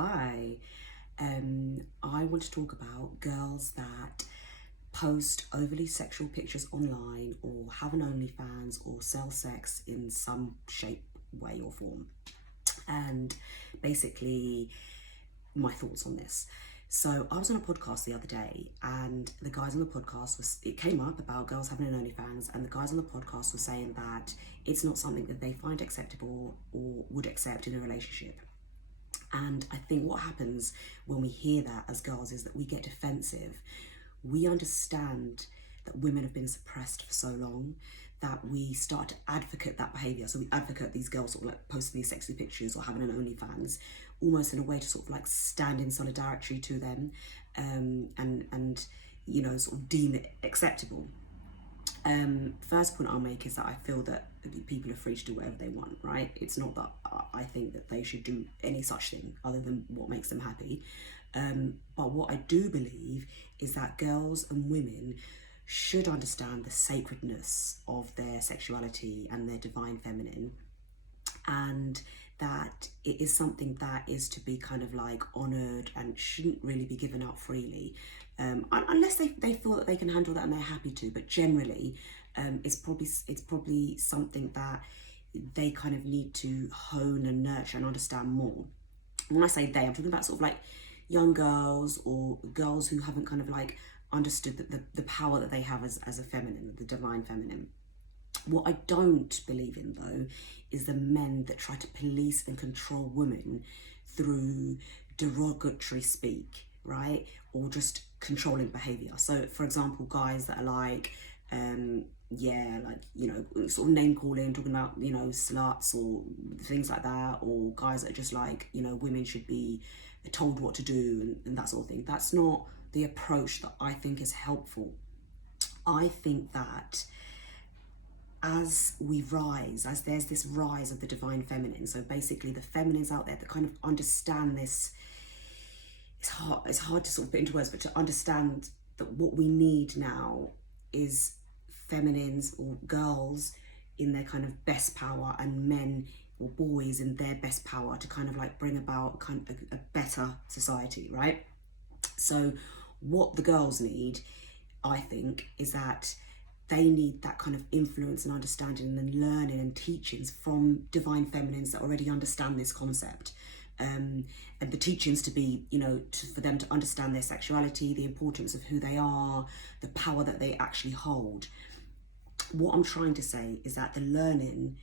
Hi. I want to talk about girls that post overly sexual pictures online or have an OnlyFans or sell sex in some shape, way or form. And basically my thoughts on this. So I was on a podcast the other day, and the guys on the podcast it came up about girls having an OnlyFans, and the guys on the podcast were saying that it's not something that they find acceptable or would accept in a relationship. And I think what happens when we hear that as girls is that we get defensive. We understand that women have been suppressed for so long that we start to advocate that behaviour. So we advocate these girls sort of like posting these sexy pictures or having an OnlyFans, almost in a way to sort of like stand in solidarity to them, and you know, sort of deem it acceptable. First point I'll make is that I feel that people are free to do whatever they want, right? It's not that I think that they should do any such thing other than what makes them happy. But what I do believe is that girls and women should understand the sacredness of their sexuality and their divine feminine, and that it is something that is to be kind of like honoured and shouldn't really be given out freely, unless they feel that they can handle that and they're happy to. But generally, it's probably something that they kind of need to hone and nurture and understand more. When I say they, I'm talking about sort of like young girls or girls who haven't kind of like understood the power that they have as a feminine, the divine feminine. What I don't believe in, though, is the men that try to police and control women through derogatory speak, right? Or just controlling behaviour. So, for example, guys that are like, like, you know, sort of name calling, talking about, you know, sluts or things like that, or guys that are just like, you know, women should be told what to do and that sort of thing. That's not the approach that I think is helpful. I think that as we rise, as there's this rise of the divine feminine, so basically the feminines out there that kind of understand this, it's hard to sort of put into words, but to understand that what we need now is feminines or girls in their kind of best power, and men or boys in their best power, to kind of like bring about kind of a better society, right? So what the girls need, I think, is that they need that kind of influence and understanding and learning and teachings from divine feminines that already understand this concept. And the teachings to be, you know, for them to understand their sexuality, the importance of who they are, the power that they actually hold. What I'm trying to say is that the learning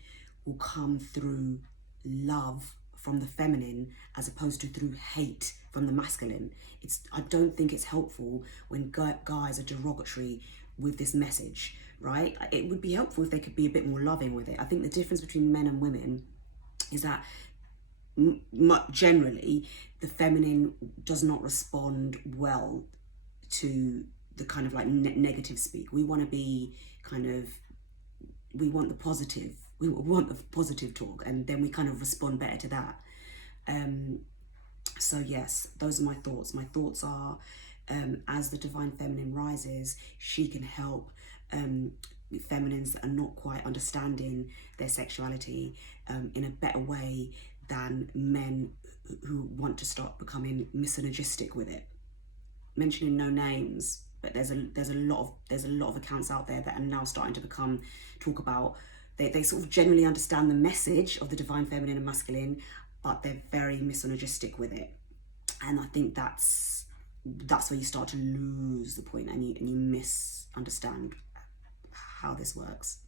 will come through love from the feminine as opposed to through hate from the masculine. I don't think it's helpful when guys are derogatory with this message, right? It would be helpful if they could be a bit more loving with it. I think the difference between men and women is that generally the feminine does not respond well to the kind of like negative speak. We want to be we want the positive talk, and then we kind of respond better to that. So yes, those are my thoughts. My thoughts are, as the divine feminine rises, she can help feminines that are not quite understanding their sexuality in a better way than men who want to start becoming misogynistic with it. Mentioning no names, but there's a lot of accounts out there that are now starting to talk about, they sort of generally understand the message of the divine feminine and masculine, but they're very misogynistic with it. And I think that's where you start to lose the point, and you misunderstand how this works.